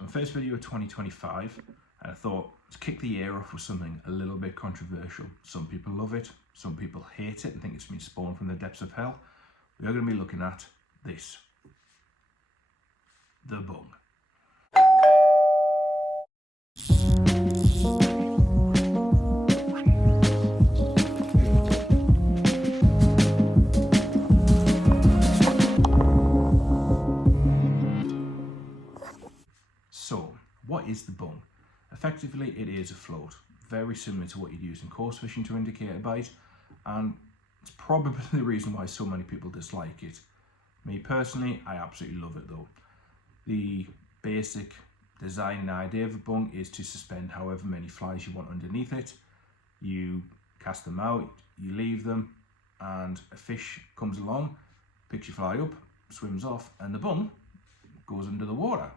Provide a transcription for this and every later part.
So my first video of 2025, and I thought let's kick the year off with something a little bit controversial. Some people love it, some people hate it and think it's been spawned from the depths of hell. We are going to be looking at this, the bung. So, what is the bung? Effectively, it is a float, very similar to what you'd use in coarse fishing to indicate a bite, and it's probably the reason why so many people dislike it. Me personally, I absolutely love it though. The basic design and idea of a bung is to suspend however many flies you want underneath it. You cast them out, you leave them, and a fish comes along, picks your fly up, swims off, and the bung goes under the water.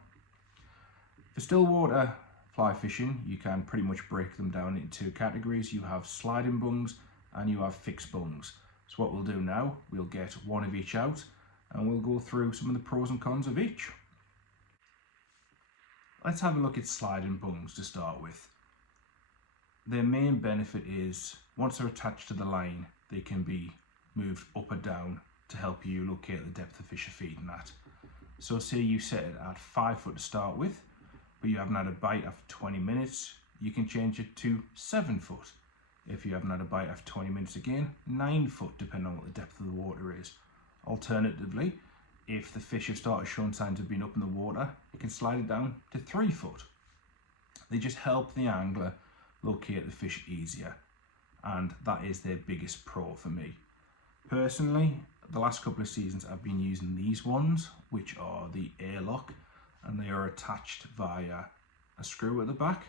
For stillwater fly fishing, you can pretty much break them down into two categories. You have sliding bungs and you have fixed bungs. So what we'll do now, we'll get one of each out and we'll go through some of the pros and cons of each. Let's have a look at sliding bungs to start with. Their main benefit is once they're attached to the line, they can be moved up or down to help you locate the depth of fish you're feeding at. So say you set it at 5 foot to start with, but you haven't had a bite after 20 minutes, you can change it to 7 foot. If you haven't had a bite after 20 minutes again, 9 foot, depending on what the depth of the water is. Alternatively, if the fish have started showing signs of being up in the water, you can slide it down to 3 foot. They just help the angler locate the fish easier, and that is their biggest pro for me. Personally, the last couple of seasons I've been using these ones, which are the airlock, and they are attached via a screw at the back.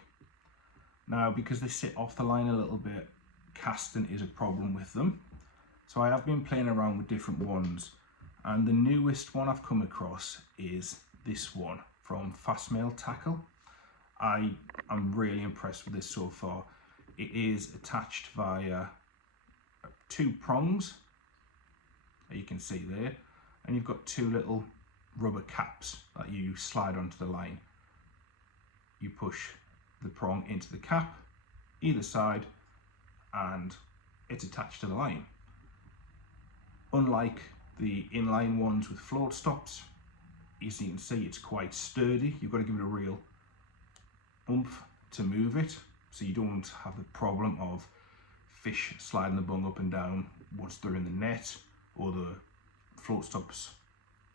Now, because they sit off the line a little bit, casting is a problem with them. So I have been playing around with different ones, and the newest one I've come across is this one from Fastmail Tackle. I am really impressed with this so far. It is attached via 2 prongs, that you can see there, and you've got 2 little rubber caps that you slide onto the line. You push the prong into the cap either side and it's attached to the line. Unlike the inline ones with float stops, as you can see, it's quite sturdy. You've got to give it a real oomph to move it, so you don't have the problem of fish sliding the bung up and down once they're in the net or the float stops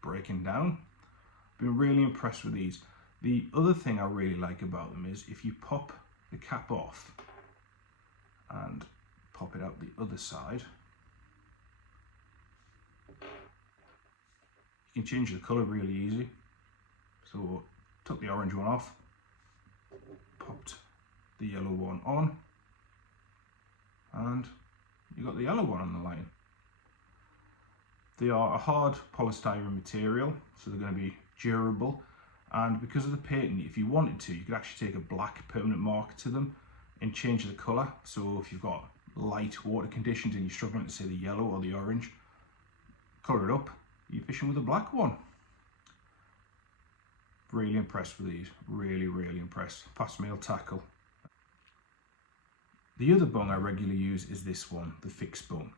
breaking down. Been really impressed with these. The other thing I really like about them is if you pop the cap off and pop it out the other side, you can change the colour really easy. So took the orange one off, popped the yellow one on, and you got the yellow one on the line. They are a hard polystyrene material, so they're going to be durable, and because of the patent, if you wanted to, you could actually take a black permanent marker to them and change the colour. So if you've got light water conditions and you're struggling to see the yellow or the orange, colour it up, you're fishing with a black one. Really impressed with these, really impressed. Fastmail Tackle. The other bung I regularly use is this one, the fixed bung.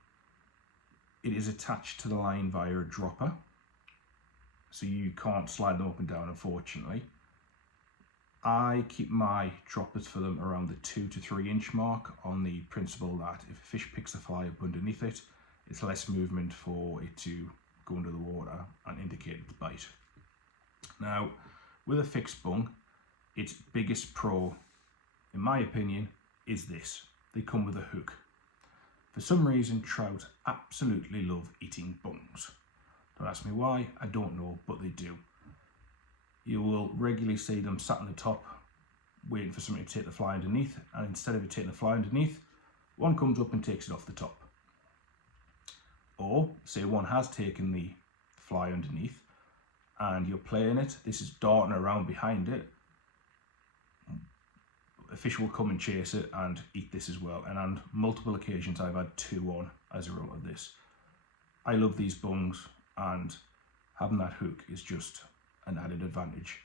It is attached to the line via a dropper, so you can't slide them up and down, unfortunately. I keep my droppers for them around the 2 to 3 inch mark on the principle that if a fish picks the fly up underneath it, it's less movement for it to go under the water and indicate its bite. Now, with a fixed bung, its biggest pro, in my opinion, is this. They come with a hook. For some reason, trout absolutely love eating bungs. Don't ask me why, I don't know, but they do. You will regularly see them sat on the top, waiting for something to take the fly underneath, and instead of it taking the fly underneath, one comes up and takes it off the top. Or, say one has taken the fly underneath, and you're playing it, this is darting around behind it, a fish will come and chase it and eat this as well. And on multiple occasions I've had 2 on as a result of this. I love these bungs, and having that hook is just an added advantage.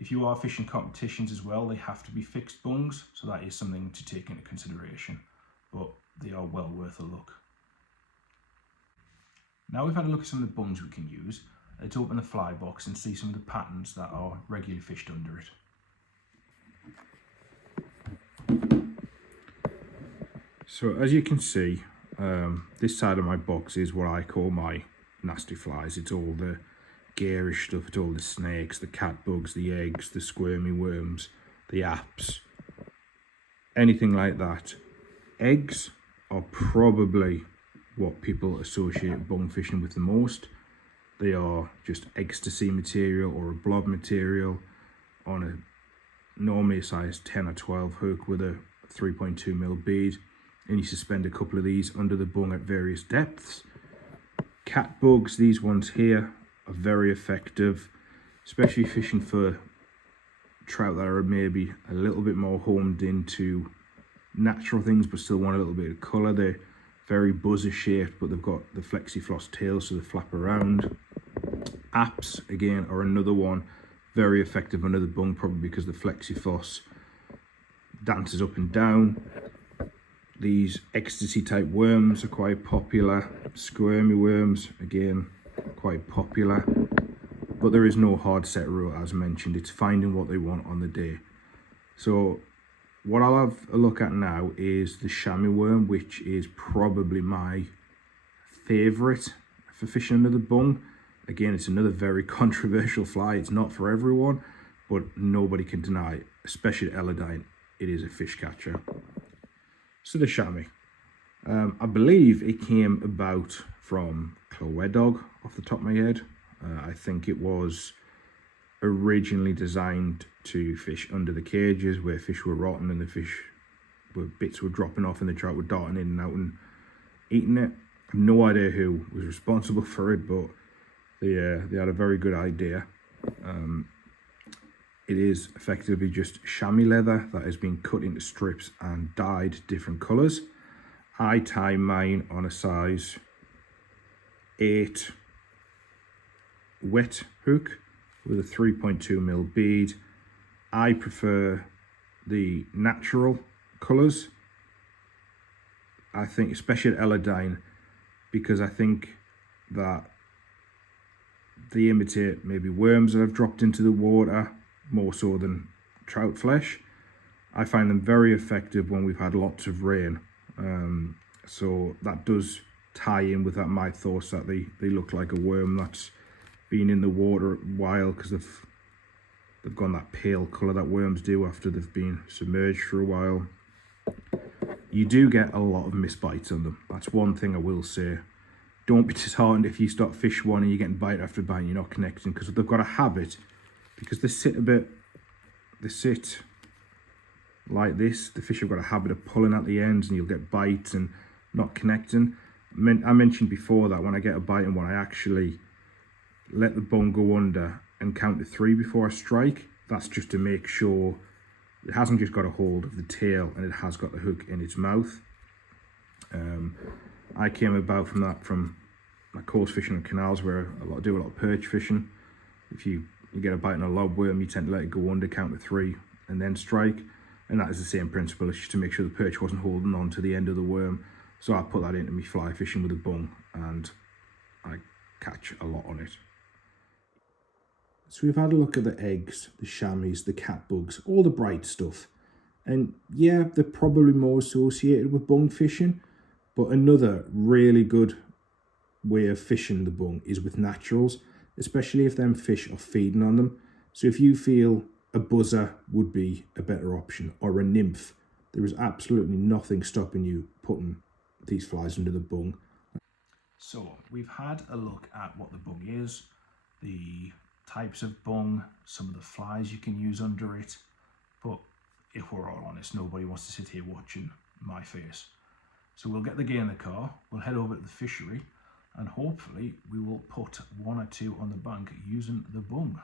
If you are fishing competitions as well, they have to be fixed bungs, so that is something to take into consideration, but they are well worth a look. Now we've had a look at some of the bungs we can use, let's open the fly box and see some of the patterns that are regularly fished under it. So as you can see, this side of my box is what I call my nasty flies. It's all the garish stuff, it's all the snakes, the cat bugs, the eggs, the squirmy worms, the apps, anything like that. Eggs are probably what people associate bung fishing with the most. They are just ecstasy material or a blob material on a normally a size 10 or 12 hook with a 3.2mm bead, and you suspend a couple of these under the bung at various depths. Cat bugs, these ones here, are very effective, especially fishing for trout that are maybe a little bit more homed into natural things but still want a little bit of colour. They're very buzzer shaped, but they've got the flexi-floss tail, so they flap around. Apps, again, are another one, very effective under the bung, probably because the flexi-floss dances up and down. These ecstasy type worms are quite popular. Squirmy worms, again, quite popular, but there is no hard set rule. As mentioned, it's finding what they want on the day. So what I'll have a look at now is the chamois worm, which is probably my favourite for fishing under the bung. Again, it's another very controversial fly. It's not for everyone, but nobody can deny it, especially at Ellerdine, it is a fish catcher. So the chamois, I believe it came about from Clywedog off the top of my head. I think it was originally designed to fish under the cages where fish were rotting and bits were dropping off and the trout were darting in and out and eating it. I have no idea who was responsible for it, but they had a very good idea. It is effectively just chamois leather that has been cut into strips and dyed different colours. I tie mine on a size 8 wet hook with a 3.2mm bead. I prefer the natural colours, I think, especially at Ellerdine, because I think that they imitate maybe worms that have dropped into the water more so than trout flesh. I find them very effective when we've had lots of rain, so that does tie in with that my thoughts that they look like a worm that's been in the water a while, because they've gone that pale colour that worms do after they've been submerged for a while. You do get a lot of missed bites on them. That's one thing I will say. Don't be disheartened if you start fish one and you're getting bite after bite and you're not connecting, because they've got a habit, because they sit like this. The fish have got a habit of pulling at the ends and you'll get bites and not connecting. I mentioned before that when I get a bite in one, I actually let the bone go under and count to 3 before I strike. That's just to make sure it hasn't just got a hold of the tail and it has got the hook in its mouth. I came about from my coarse fishing in canals where I do a lot of perch fishing. If you get a bite on a lobworm, you tend to let it go under, count to 3 and then strike. And that is the same principle. It's just to make sure the perch wasn't holding on to the end of the worm. So I put that into me fly fishing with a bung and I catch a lot on it. So we've had a look at the eggs, the chamois, the cat bugs, all the bright stuff. And yeah, they're probably more associated with bung fishing, but another really good way of fishing the bung is with naturals, especially if them fish are feeding on them. So if you feel a buzzer would be a better option, or a nymph, there is absolutely nothing stopping you putting these flies under the bung. So we've had a look at what the bung is, the types of bung, some of the flies you can use under it, but if we're all honest, nobody wants to sit here watching my face. So we'll get the gear in the car, we'll head over to the fishery, and hopefully we will put 1 or 2 on the bank using the bung.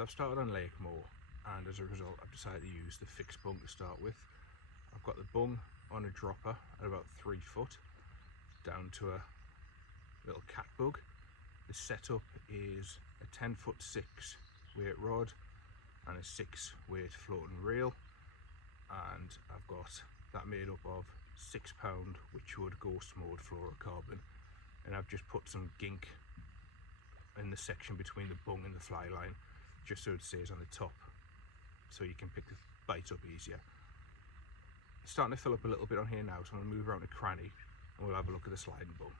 So I've started on Lake Moor, and as a result I've decided to use the fixed bung to start with. I've got the bung on a dropper at about 3 foot down to a little cat bug. The setup is a 10'6" weight rod and a 6 weight floating reel, and I've got that made up of 6 pound Witchwood ghost mode fluorocarbon, and I've just put some gink in the section between the bung and the fly line just so it stays on the top so you can pick the bite up easier. It's starting to fill up a little bit on here now, so I'm going to move around the cranny and we'll have a look at the sliding bung.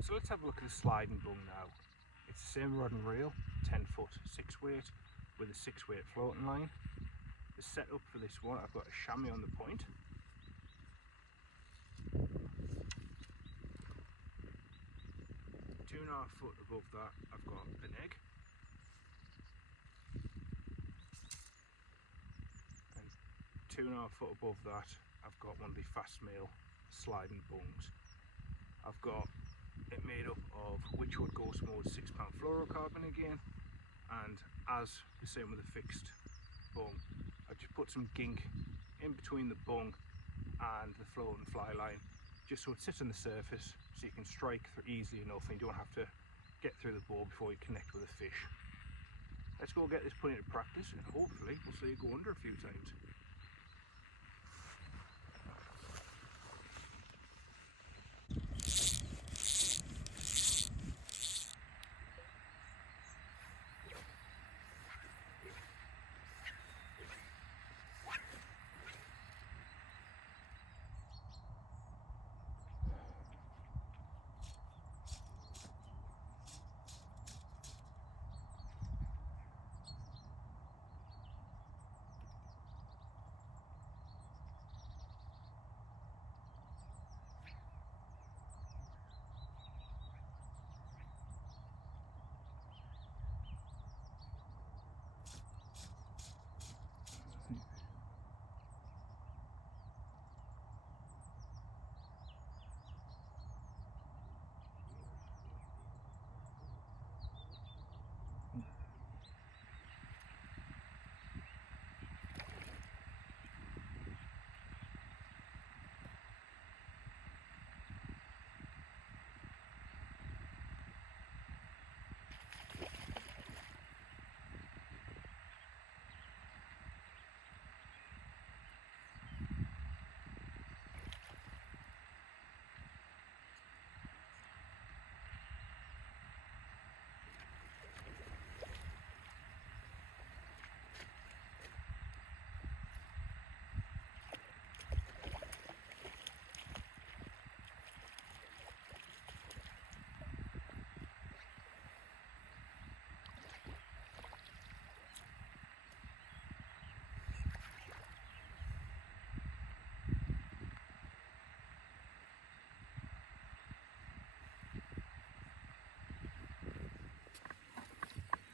So let's have a look at the sliding bung now. It's the same rod and reel, 10 foot 6 weight with a 6 weight floating line. The setup for this one, I've got a chamois on the point. 2.5 foot above that I've got an egg, and 2.5 foot above that I've got one of the fast mail sliding bungs. I've got it made up of Witchwood Ghost Mode 6 pound fluorocarbon again, and as the same with the fixed bung, I just put some gink in between the bung and the floating fly line just so it sits on the surface so you can strike easily enough and you don't have to get through the ball before you connect with a fish. Let's go get this put into practice and hopefully we'll see it go under a few times.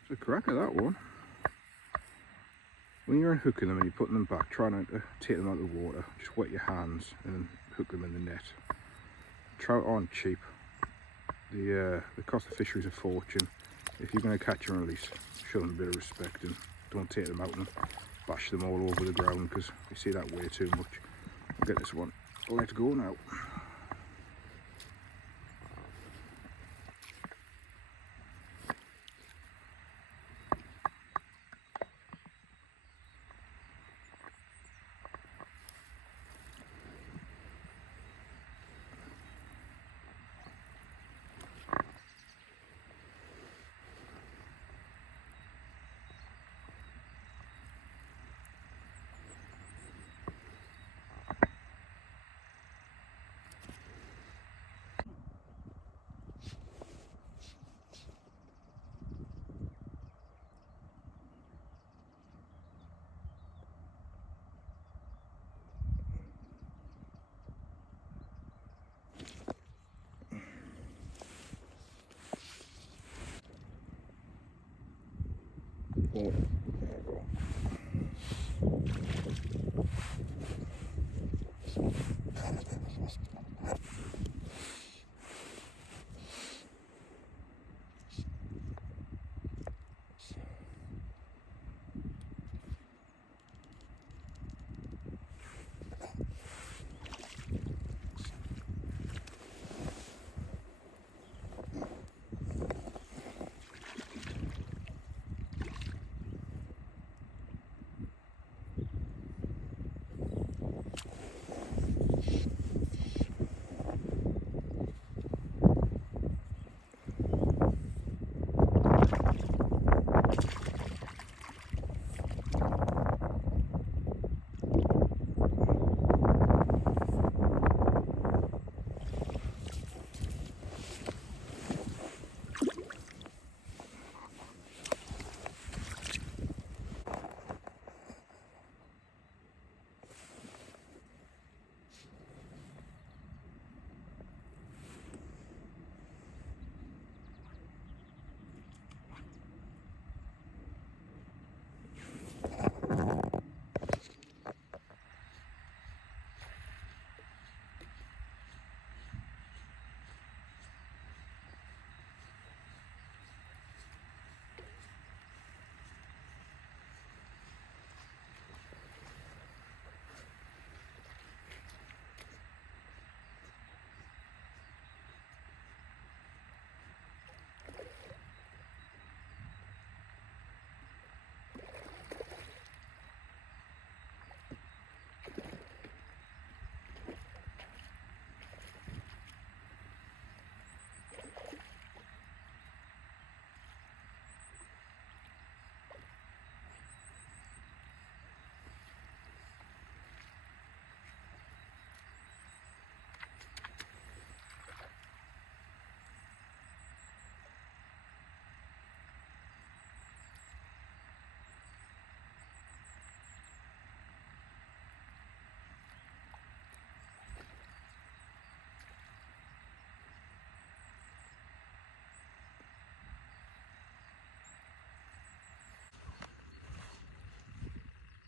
The crack of that one. When you're unhooking them and you're putting them back, try not to take them out of the water. Just wet your hands and then hook them in the net. Trout aren't cheap. The cost of fishery is a fortune. If you're going to catch and release, show them a bit of respect and don't take them out and bash them all over the ground because we see that way too much. I'll get this one let go now. Oh, there we go.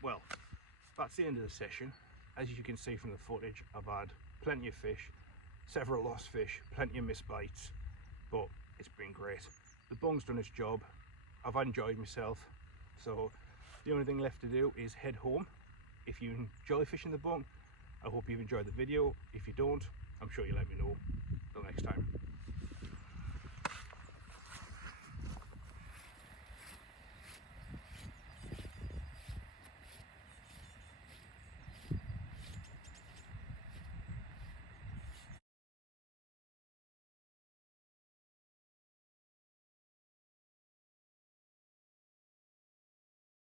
Well, that's the end of the session. As you can see from the footage, I've had plenty of fish, several lost fish, plenty of missed bites, but it's been great. The bung's done its job. I've enjoyed myself, so the only thing left to do is head home. If you enjoy fishing the bung, I hope you've enjoyed the video. If you don't, I'm sure you'll let me know. Till next time.